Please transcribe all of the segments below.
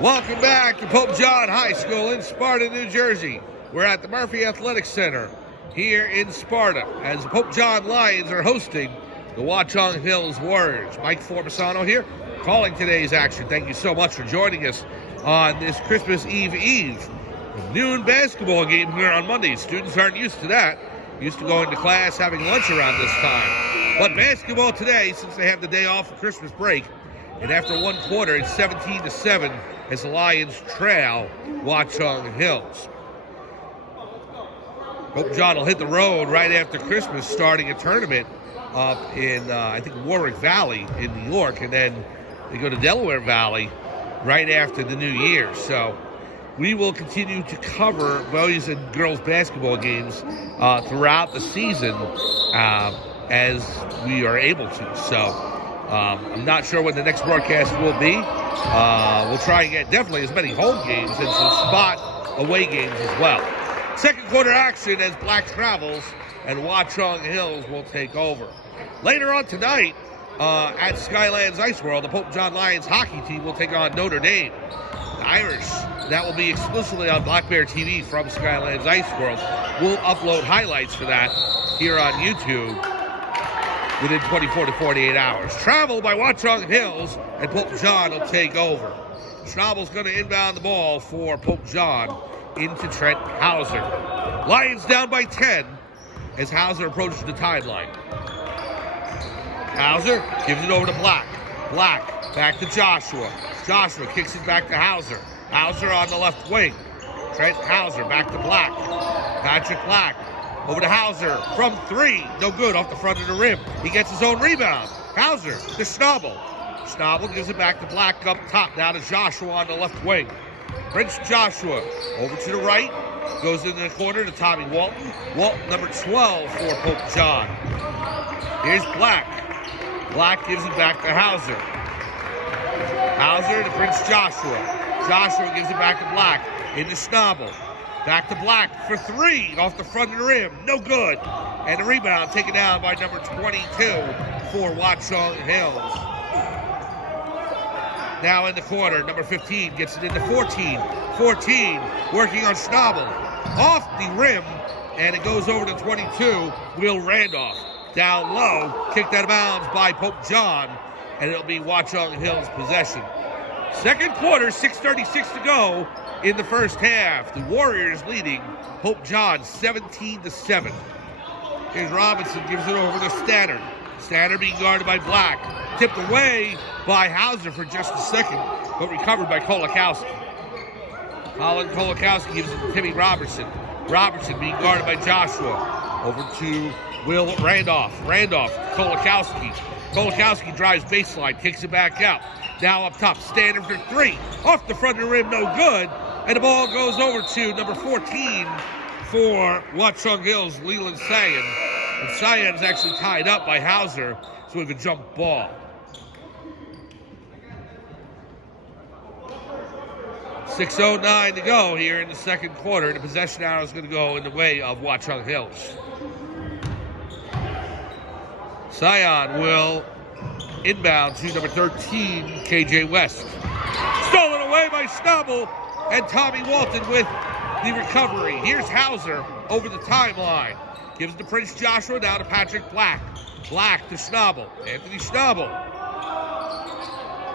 Welcome back to Pope John High School in Sparta, New Jersey. We're at the Murphy Athletic Center here in Sparta as the Pope John Lions are hosting the Watchung Hills Warriors. Mike Formisano here, calling today's action. Thank you so much for joining us on this Christmas Eve. Noon basketball game here on Monday. Students aren't used to that. Used to going to class, having lunch around this time. But basketball today, since they have the day off for Christmas break, and after one quarter, it's 17-7 as the Lions trail Watchung Hills. Pope John will hit the road right after Christmas, starting a tournament up in, I think, Warwick Valley in New York, and then they go to Delaware Valley right after the New Year. So we will continue to cover boys and girls basketball games throughout the season as we are able to. So I'm not sure when the next broadcast will be. We'll try and get definitely as many home games and some spot away games as well. Second quarter action as Black travels and Watchung Hills will take over. Later on tonight at Skylands Ice World, the Pope John Lions hockey team will take on Notre Dame. The Irish, that will be exclusively on Black Bear TV from Skylands Ice World. We'll upload highlights for that here on YouTube within 24 to 48 hours. Travel by Watchung Hills, and Pope John will take over. Schnabel's going to inbound the ball for Pope John into Trent Hauser. Lions down by 10 as Hauser approaches the timeline. Hauser gives it over to Black. Black back to Joshua. Joshua kicks it back to Hauser. Hauser on the left wing. Trent Hauser back to Black. Patrick Black over to Hauser from three. No good off the front of the rim. He gets his own rebound. Hauser to Schnabel. Schnabel gives it back to Black up top. Now to Joshua on the left wing. Prince Joshua over to the right. Goes into the corner to Tommy Walton. Walton number 12 for Pope John. Here's Black. Black gives it back to Hauser. Hauser to Prince Joshua. Joshua gives it back to Black. Into Schnabel. Back to Black for three off the front of the rim. No good. And a rebound taken down by number 22 for Watchung Hills. Now in the corner, number 15 gets it into 14. 14 working on Schnabel. Off the rim, and it goes over to 22, Will Randolph. Down low, kicked out of bounds by Pope John, and it'll be Watchung Hills' possession. Second quarter, 6:36 to go in the first half. The Warriors leading Pope John 17-7. Here's Robinson, gives it over to Stannard. Stannard being guarded by Black. Tipped away by Hauser for just a second, but recovered by Kolakowski. Colin Kolakowski gives it to Timmy Robertson. Robertson being guarded by Joshua. Over to Will Randolph. Randolph, Kolakowski. Kolakowski drives baseline, kicks it back out. Now up top, Stannard for three. Off the front of the rim, no good. And the ball goes over to number 14 for Watchung Hills, Leland Sayan. And Sayan is actually tied up by Hauser, so we have a jump ball. 6:09 to go here in the second quarter. The possession arrow is going to go in the way of Watchung Hills. Sayan will inbound to number 13, KJ West. Stolen away by Schnabel, and Tommy Walton with the recovery. Here's Hauser over the timeline. Gives it to Prince Joshua, down to Patrick Black. Black to Schnabel. Anthony Schnabel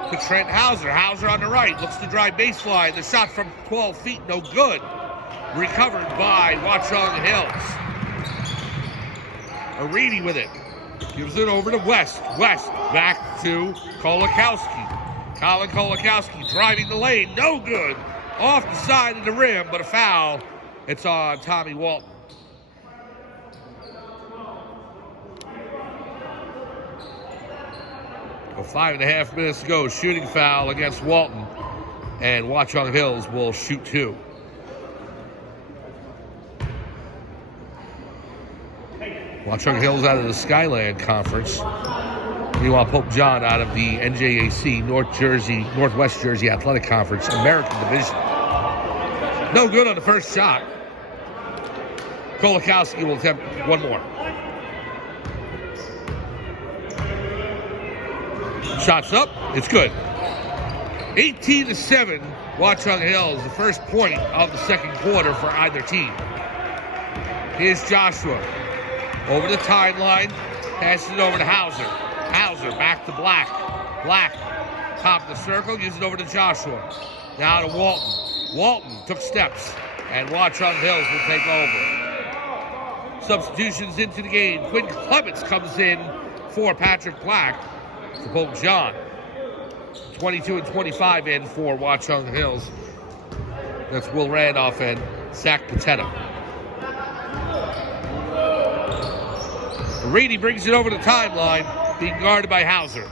to Trent Hauser. Hauser on the right, looks to drive baseline. The shot from 12 feet, no good. Recovered by Watchung Hills. Arini with it. Gives it over to West. West back to Kolakowski. Colin Kolakowski driving the lane. No good. Off the side of the rim, but a foul. It's on Tommy Walton. Well, 5.5 minutes to go. Shooting foul against Walton. And Watchung Hills will shoot two. Watchung Hills out of the Skyland Conference. Meanwhile, Pope John out of the NJAC, Northwest Jersey Athletic Conference, American Division. No good on the first shot. Kolakowski will attempt one more. Shots up, it's good. 18-7, Watchung Hills, the first point of the second quarter for either team. Here's Joshua. Over the timeline, passes it over to Hauser. Hauser back to Black. Black, top of the circle, gives it over to Joshua. Now to Walton. Walton took steps, and Watchung Hills will take over. Substitutions into the game. Quinn Clements comes in for Patrick Black to Pope John. 22 and 25 in for Watchung Hills. That's Will Randolph and Zach Patetta. Reedy brings it over the timeline, being guarded by Hauser.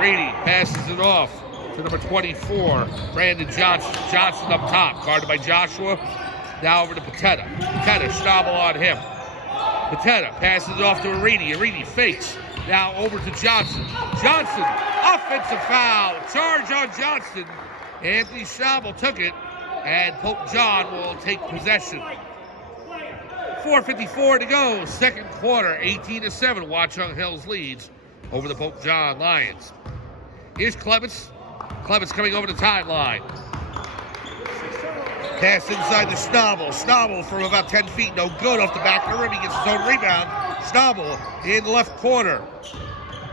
Reedy passes it off to number 24, Brandon Johnson. Johnson up top, guarded by Joshua. Now over to Patetta. Patetta, Schnabel on him. Patetta passes it off to Reedy. Reedy fakes. Now over to Johnson. Johnson, offensive foul. Charge on Johnson. Anthony Schnabel took it, and Pope John will take possession. 4:54 to go, second quarter, 18-7. Watchung Hills leads over the Pope John Lions. Here's Clements. Clements coming over the timeline. Pass inside to Schnabel. Schnabel from about 10 feet, no good off the back of the rim. He gets his own rebound. Schnabel in the left corner.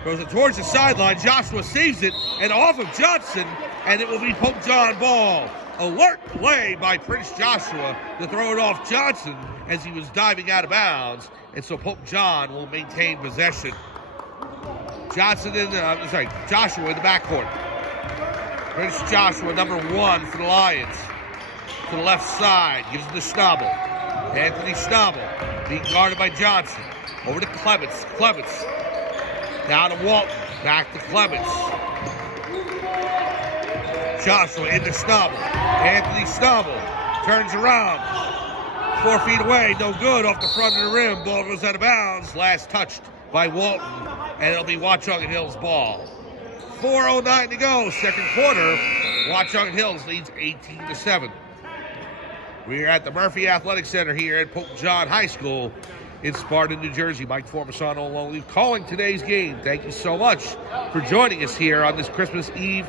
Throws it towards the sideline. Joshua saves it, and off of Johnson, and it will be Pope John ball. Alert play by Prince Joshua to throw it off Johnson as he was diving out of bounds, and so Pope John will maintain possession. Joshua in the backcourt. Prince Joshua, number 1 for the Lions. To the left side, gives it to Schnabel. Anthony Schnabel being guarded by Johnson. Over to Clements. Clements. Now to Walton. Back to Clements. Joshua into Schnabel. Anthony Schnabel turns around. 4 feet away, no good off the front of the rim. Ball goes out of bounds. Last touched by Walton, and it'll be Watchung Hills ball. 4:09 to go, second quarter. Watchung Hills leads 18-7. We're at the Murphy Athletic Center here at Pope John High School in Sparta, New Jersey. Mike Formasano along calling today's game. Thank you so much for joining us here on this Christmas Eve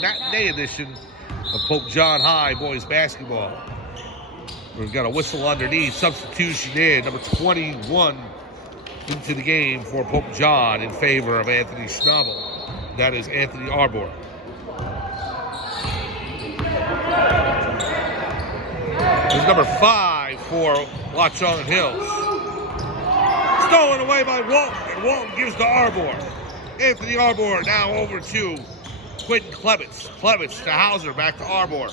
matinee edition of Pope John High boys basketball. We've got a whistle underneath, substitution in, number 21 into the game for Pope John in favor of Anthony Schnabel. That is Anthony Arbor. This is number 5 for Watchung Hills. Stolen away by Walton, and Walton gives to Arbor. Anthony Arbor now over to Quentin Clements. Clements to Hauser, back to Arbor.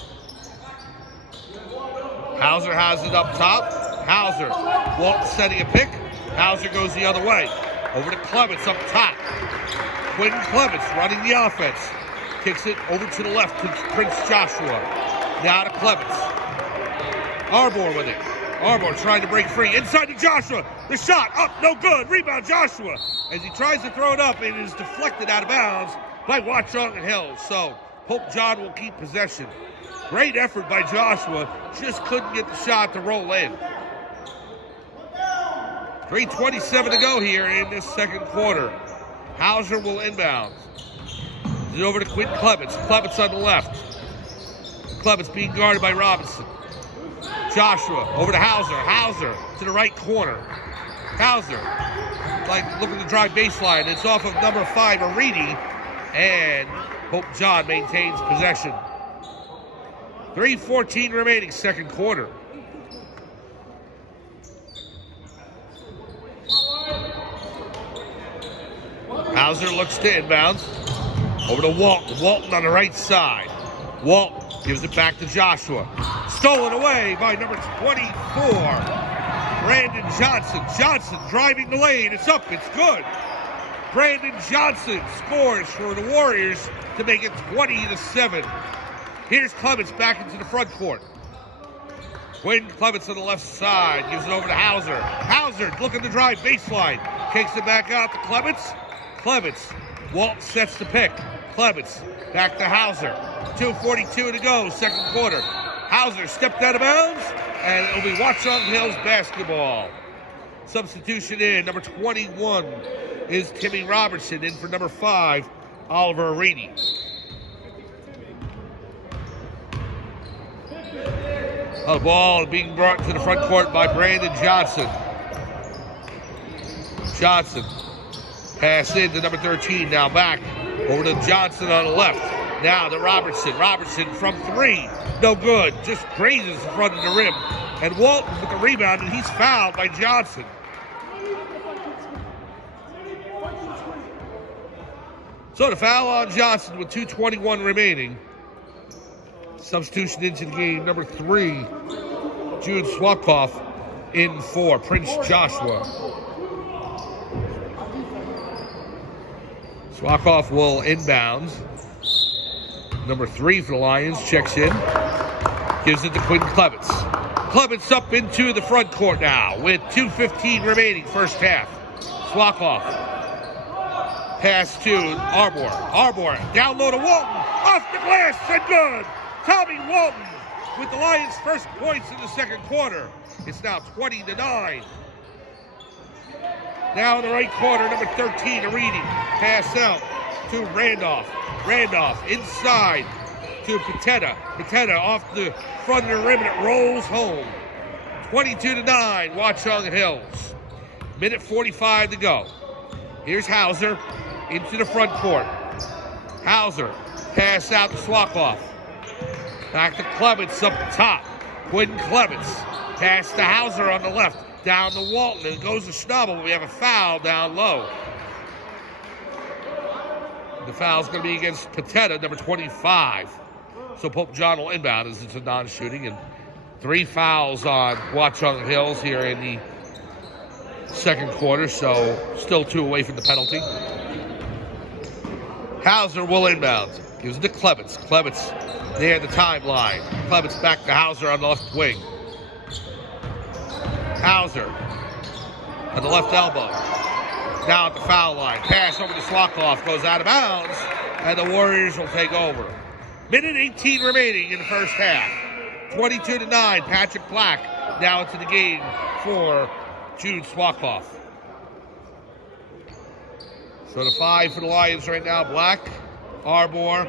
Hauser has it up top. Hauser, Walton setting a pick. Hauser goes the other way. Over to Clements up top. Quentin Clements running the offense. Kicks it over to the left to Prince Joshua. Now to Clements. Arbor with it. Arbor trying to break free. Inside to Joshua. The shot up, no good. Rebound Joshua. As he tries to throw it up, it is deflected out of bounds by Watchung Hills. So Pope John will keep possession. Great effort by Joshua. Just couldn't get the shot to roll in. 3:27 to go here in this second quarter. Hauser will inbound. It's over to Quentin Clements. Clements on the left. Clements being guarded by Robinson. Joshua over to Hauser. Hauser to the right corner. Hauser looking to drive baseline. It's off of number 5, Aridi, and Pope John maintains possession. 3:14 remaining, second quarter. Hauser looks to inbounds. Over to Walton. Walton on the right side. Walton gives it back to Joshua. Stolen away by number 24, Brandon Johnson. Johnson driving the lane. It's up. It's good. Brandon Johnson scores for the Warriors to make it 20-7. Here's Clements back into the front court. Quentin Clements on the left side. Gives it over to Hauser. Hauser looking to drive baseline. Kicks it back out to Clements. Clements. Walton sets the pick. Clements back to Hauser. 2:42 to go, second quarter. Hauser stepped out of bounds, and it'll be Watchung Hills basketball. Substitution in, number 21, is Timmy Robertson. In for number 5, Oliver Arini. The ball being brought to the front court by Brandon Johnson. Johnson. Pass in to number 13. Now back over to Johnson on the left. Now to Robertson. Robertson from 3. No good. Just grazes in front of the rim. And Walton with the rebound, and he's fouled by Johnson. So the foul on Johnson with 2:21 remaining. Substitution into the game, number 3, Jude Swakoff in for Prince Joshua. Swakoff will inbounds. Number 3 for the Lions checks in. Gives it to Quinn Clevitz. Clevitz up into the front court now with 2:15 remaining first half. Swakoff. Pass to Arbor. Arbor down low to Walton. Off the glass and good. Tommy Walton with the Lions' first points in the second quarter. It's now 20-9. Now in the right corner, number 13, Arini. Pass out to Randolph. Randolph inside to Pateta. Pateta off the front of the rim and it rolls home. 22-9, Watchung Hills. Minute 45 to go. Here's Hauser into the front court. Hauser, pass out to Swakoff. Back to Clevitz up top. Quinn Clevitz. Pass to Hauser on the left. Down to Walton. It goes to Schnabel, but we have a foul down low. The foul's going to be against Pateta, number 25. So Pope John will inbound as it's a non-shooting. And 3 fouls on Watchung Hills here in the second quarter. So still 2 away from the penalty. Hauser will inbound. Gives it to Clevitz. Clevitz near the timeline. Clevitz back to Hauser on the left wing. Hauser on the left elbow. Now at the foul line. Pass over to Swakoff. Goes out of bounds. And the Warriors will take over. Minute 18 remaining in the first half. 22-9. Patrick Black now into the game for Jude Swakoff. So the 5 for the Lions right now. Black, Arbor,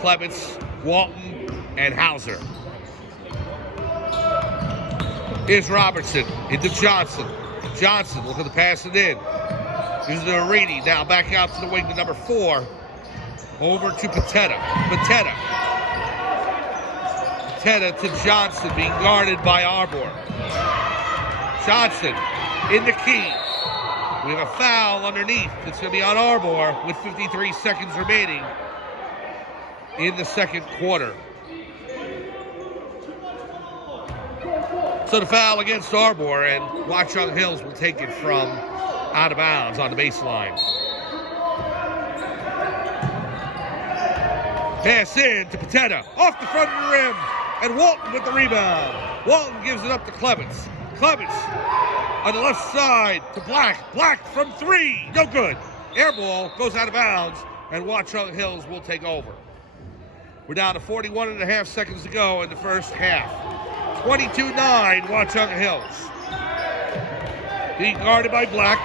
Clevitz, Walton, and Hauser. Here's Robertson into Johnson. Johnson looking to pass it in. Gives it to Arini. Now back out to the wing to number 4. Over to Pateta. Pateta to Johnson, being guarded by Arbor. Johnson in the key. We have a foul underneath. It's going to be on Arbor with 53 seconds remaining in the second quarter. So the foul against Arbor, and Watchung Hills will take it from out of bounds on the baseline. Pass in to Pateta, off the front of the rim, and Walton with the rebound. Walton gives it up to Clevitz. Clevitz on the left side to Black. Black from 3, no good. Air ball goes out of bounds, and Watchung Hills will take over. We're down to 41.5 seconds to go in the first half. 22-9, Watchung Hills. Being guarded by Black.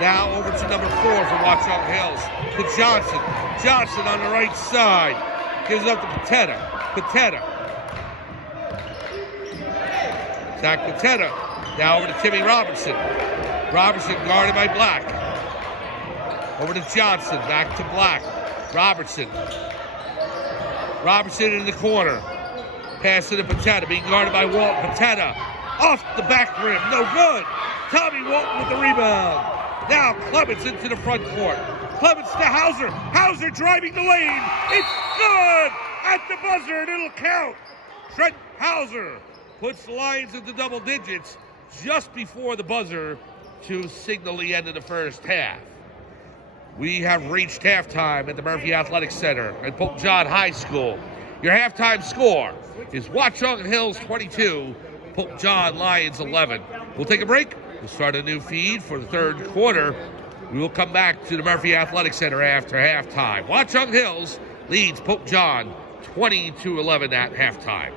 Now over to number 4 for Watchung Hills. To Johnson. Johnson on the right side. Gives it up to Pateta. Zach Pateta. Now over to Timmy Robertson. Robertson guarded by Black. Over to Johnson. Back to Black. Robertson in the corner. Pass to Pateta, being guarded by Walton. Pateta off the back rim, no good. Tommy Walton with the rebound. Now Clevitz into the front court. Clevitz to Hauser. Hauser driving the lane. It's good at the buzzer, and it'll count. Trent Hauser puts the Lions into double digits just before the buzzer to signal the end of the first half. We have reached halftime at the Murphy Athletic Center at Pope John High School. Your halftime score is Watchung Hills 22, Pope John Lions 11. We'll take a break. We'll start a new feed for the third quarter. We will come back to the Murphy Athletic Center after halftime. Watchung Hills leads Pope John 20-11 at halftime.